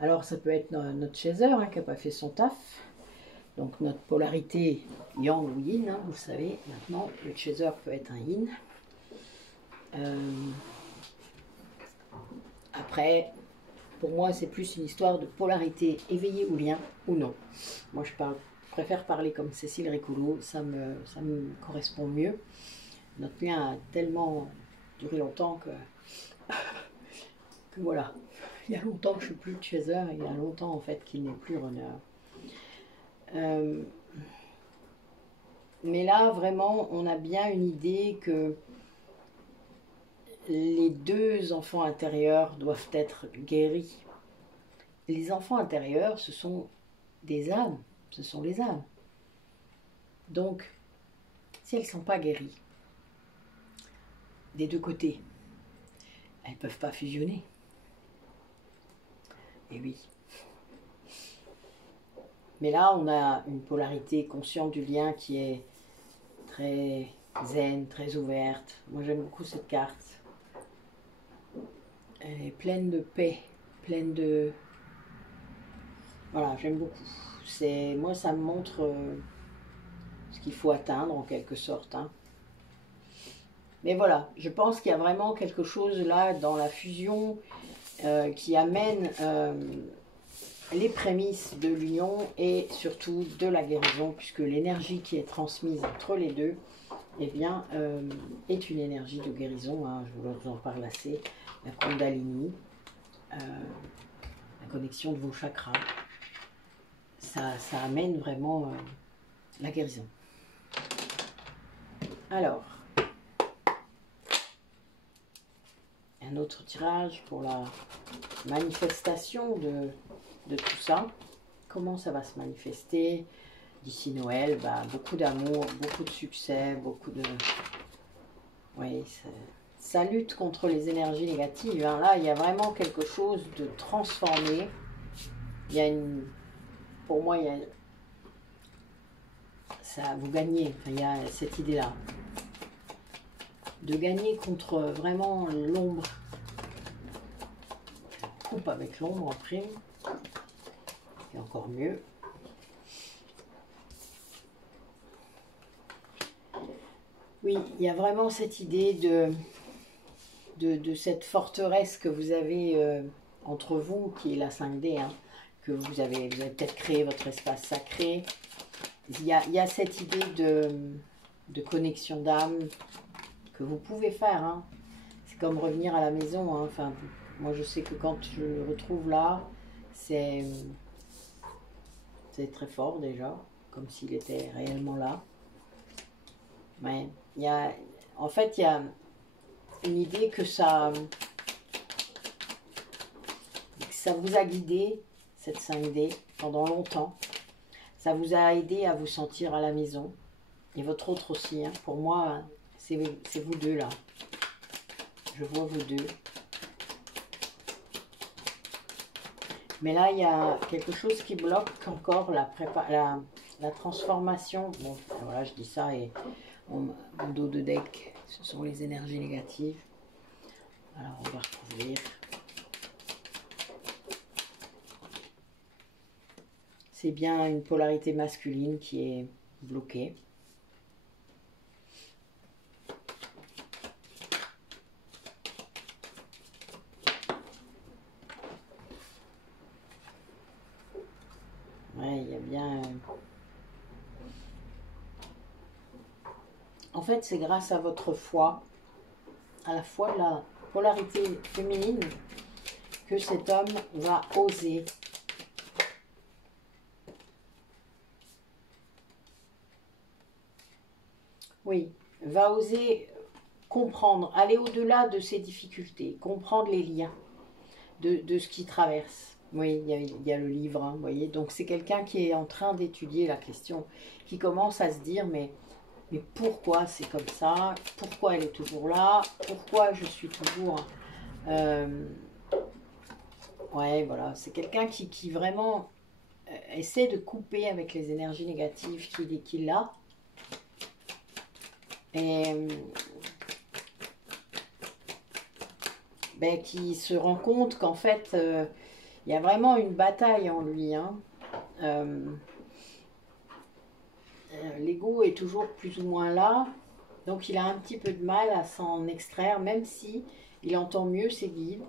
alors ça peut être notre chaser hein, qui n'a pas fait son taf. Donc notre polarité yang ou yin, hein, vous savez, maintenant le chaser peut être un yin. Après, pour moi c'est plus une histoire de polarité éveillée ou lien ou non. Moi je préfère parler comme Cécile Ricoulot, ça me correspond mieux. Notre lien a tellement durer longtemps que voilà. Il y a longtemps que je ne suis plus chaser, et il y a longtemps en fait qu'il n'est plus runner. Mais là, vraiment, on a bien une idée que les deux enfants intérieurs doivent être guéris. Les enfants intérieurs, ce sont des âmes, ce sont les âmes. Donc, si elles ne sont pas guéries, des deux côtés, elles ne peuvent pas fusionner. Et oui. Mais là, on a une polarité consciente du lien qui est très zen, très ouverte. Moi, j'aime beaucoup cette carte. Elle est pleine de paix, pleine de... Voilà, j'aime beaucoup. Moi, ça me montre ce qu'il faut atteindre, en quelque sorte. Hein. Mais voilà, je pense qu'il y a vraiment quelque chose là, dans la fusion, qui amène les prémices de l'union et surtout de la guérison, puisque l'énergie qui est transmise entre les deux, eh bien, est une énergie de guérison. Hein, je vous en parle assez. La Kundalini, la connexion de vos chakras, ça amène vraiment la guérison. Alors, un autre tirage pour la manifestation de tout ça. Comment ça va se manifester d'ici Noël? Beaucoup d'amour, beaucoup de succès, beaucoup de... Oui, ça lutte contre les énergies négatives. Hein. Là, il y a vraiment quelque chose de transformé. Il y a une... Pour moi, il y a... Ça, vous gagnez. Enfin, il y a cette idée-là. De gagner contre vraiment l'ombre. Coupe avec l'ombre en prime. Et encore mieux. Oui, il y a vraiment cette idée de cette forteresse que vous avez entre vous, qui est la 5D, hein, que vous avez peut-être créé votre espace sacré. Il y a cette idée de connexion d'âme que vous pouvez faire. Hein. C'est comme revenir à la maison. Hein. Enfin, moi, je sais que quand je le retrouve là, c'est très fort déjà, comme s'il était réellement là. Mais en fait, il y a une idée que ça vous a guidé, cette 5D, pendant longtemps. Ça vous a aidé à vous sentir à la maison. Et votre autre aussi. Hein. Pour moi, c'est vous deux là. Je vois vous deux. Mais là, il y a quelque chose qui bloque encore la transformation. Bon, voilà, je dis ça et mon dos de deck, ce sont les énergies négatives. Alors, on va recouvrir. C'est bien une polarité masculine qui est bloquée. Ouais, il y a bien... En fait, c'est grâce à votre foi, à la foi de la polarité féminine, que cet homme va oser. Oui, va oser comprendre, aller au-delà de ses difficultés, comprendre les liens de ce qui traverse. Oui, il y a le livre, hein, vous voyez. Donc c'est quelqu'un qui est en train d'étudier la question, qui commence à se dire, mais pourquoi c'est comme ça? Pourquoi elle est toujours là? Pourquoi je suis toujours... Ouais, voilà, c'est quelqu'un qui vraiment essaie de couper avec les énergies négatives qu'il a. Et qui se rend compte qu'en fait, il y a vraiment une bataille en lui. Hein. L'ego est toujours plus ou moins là, donc il a un petit peu de mal à s'en extraire, même si il entend mieux ses guides.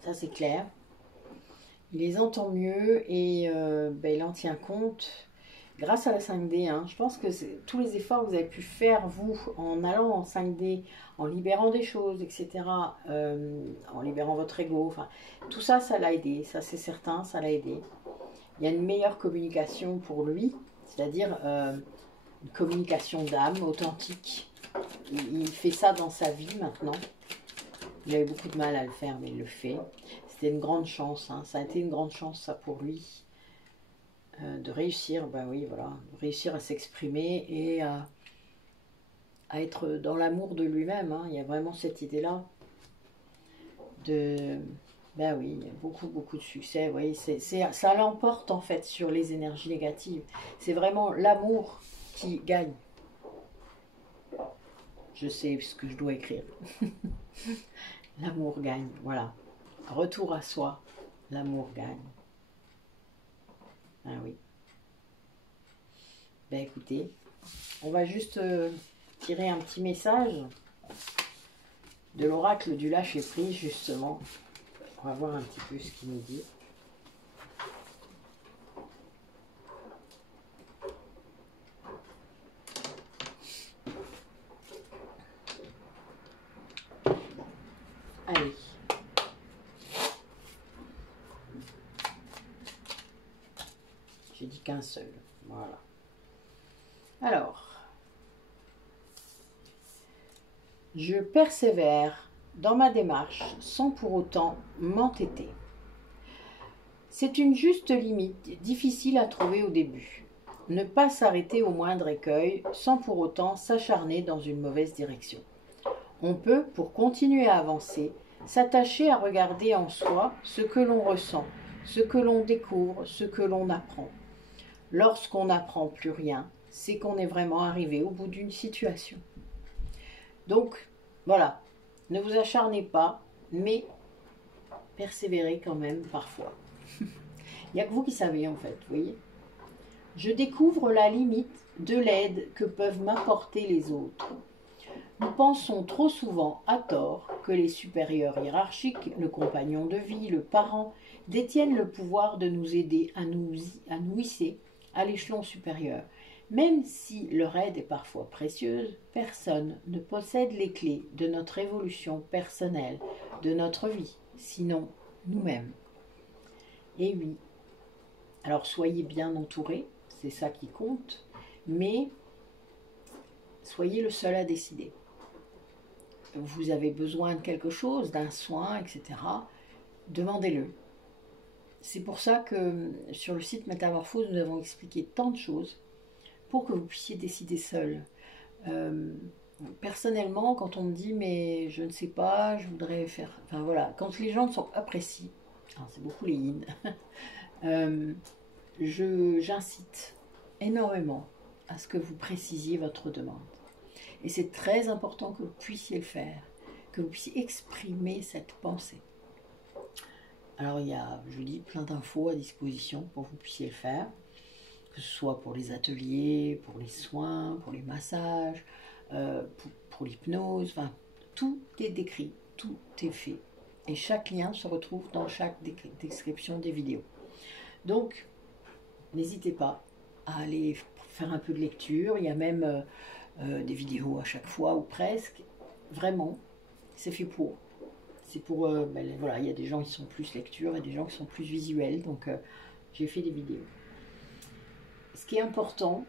Ça, c'est clair. Il les entend mieux et il en tient compte. grâce à la 5D, hein, je pense que tous les efforts que vous avez pu faire, vous, en allant en 5D, en libérant des choses, etc., en libérant votre ego, enfin, tout ça, ça l'a aidé, ça c'est certain, ça l'a aidé. Il y a une meilleure communication pour lui, c'est-à-dire une communication d'âme authentique. Il fait ça dans sa vie maintenant. Il avait beaucoup de mal à le faire, mais il le fait. C'était une grande chance, hein. Ça a été une grande chance, ça, pour lui, de réussir, ben oui, voilà, de réussir à s'exprimer et à être dans l'amour de lui-même, hein. Il y a vraiment cette idée-là de... Ben oui, il y a beaucoup, beaucoup de succès. Oui, ça l'emporte, en fait, sur les énergies négatives. C'est vraiment l'amour qui gagne. Je sais ce que je dois écrire. L'amour gagne, voilà. Retour à soi, l'amour gagne. Ah oui. Ben écoutez, on va juste tirer un petit message de l'oracle du lâcher-prise, justement. On va voir un petit peu ce qu'il nous dit. Allez. J'ai dit qu'un seul. Voilà. Alors, je persévère dans ma démarche sans pour autant m'entêter. C'est une juste limite, difficile à trouver au début. Ne pas s'arrêter au moindre écueil sans pour autant s'acharner dans une mauvaise direction. On peut, pour continuer à avancer, s'attacher à regarder en soi ce que l'on ressent, ce que l'on découvre, ce que l'on apprend. Lorsqu'on n'apprend plus rien, c'est qu'on est vraiment arrivé au bout d'une situation. Donc, voilà, ne vous acharnez pas, mais persévérez quand même parfois. Il n'y a que vous qui savez, en fait, vous voyez. Je découvre la limite de l'aide que peuvent m'apporter les autres. Nous pensons trop souvent, à tort, que les supérieurs hiérarchiques, le compagnon de vie, le parent, détiennent le pouvoir de nous aider à nous hisser à l'échelon supérieur. Même si leur aide est parfois précieuse, personne ne possède les clés de notre évolution personnelle, de notre vie, sinon nous-mêmes. Et oui, alors soyez bien entourés, c'est ça qui compte, mais soyez le seul à décider. Vous avez besoin de quelque chose, d'un soin, etc., demandez-le. C'est pour ça que sur le site Métamorphose, nous avons expliqué tant de choses pour que vous puissiez décider seul. Personnellement, quand on me dit « mais je ne sais pas, je voudrais faire… » Enfin voilà, quand les gens sont appréciés, c'est beaucoup les yin, j'incite énormément à ce que vous précisiez votre demande. Et c'est très important que vous puissiez le faire, que vous puissiez exprimer cette pensée. Alors il y a, je vous dis, plein d'infos à disposition pour que vous puissiez le faire, que ce soit pour les ateliers, pour les soins, pour les massages, pour l'hypnose, enfin tout est décrit, tout est fait. Et chaque lien se retrouve dans chaque description des vidéos. Donc, n'hésitez pas à aller faire un peu de lecture, il y a même des vidéos à chaque fois ou presque. Vraiment, c'est fait pour. C'est pour, voilà, il y a des gens qui sont plus lecture et des gens qui sont plus visuels, donc j'ai fait des vidéos. Ce qui est important,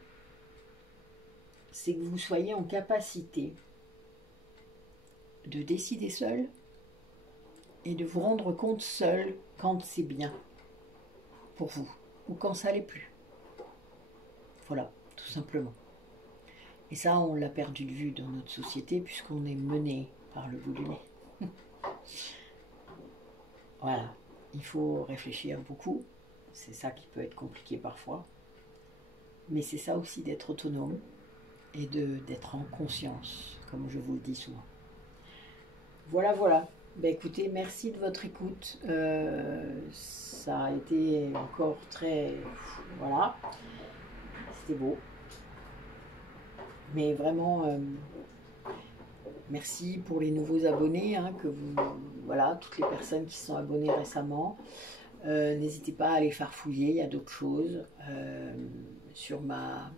c'est que vous soyez en capacité de décider seul et de vous rendre compte seul quand c'est bien pour vous ou quand ça l'est plus. Voilà, tout simplement. Et ça, on l'a perdu de vue dans notre société puisqu'on est mené par le bout du nez. Voilà, il faut réfléchir beaucoup. C'est ça qui peut être compliqué parfois. Mais c'est ça aussi d'être autonome et d'être en conscience, comme je vous le dis souvent. Voilà, voilà. Ben écoutez, merci de votre écoute. Ça a été encore très... Voilà. C'était beau. Mais vraiment, merci pour les nouveaux abonnés, hein, voilà, toutes les personnes qui se sont abonnées récemment. N'hésitez pas à aller farfouiller, il y a d'autres choses. sur ma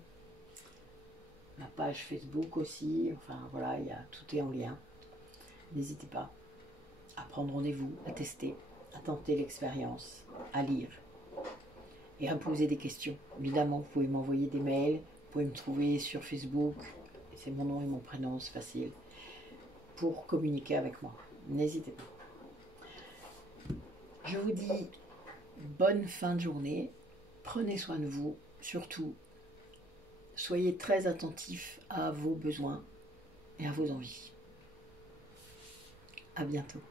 page Facebook aussi. Enfin voilà, tout est en lien. N'hésitez pas à prendre rendez-vous, à tester, à tenter l'expérience, à lire et à me poser des questions. Évidemment, vous pouvez m'envoyer des mails, vous pouvez me trouver sur Facebook, c'est mon nom et mon prénom, c'est facile, pour communiquer avec moi. N'hésitez pas. Je vous dis bonne fin de journée, prenez soin de vous, surtout, soyez très attentifs à vos besoins et à vos envies. À bientôt.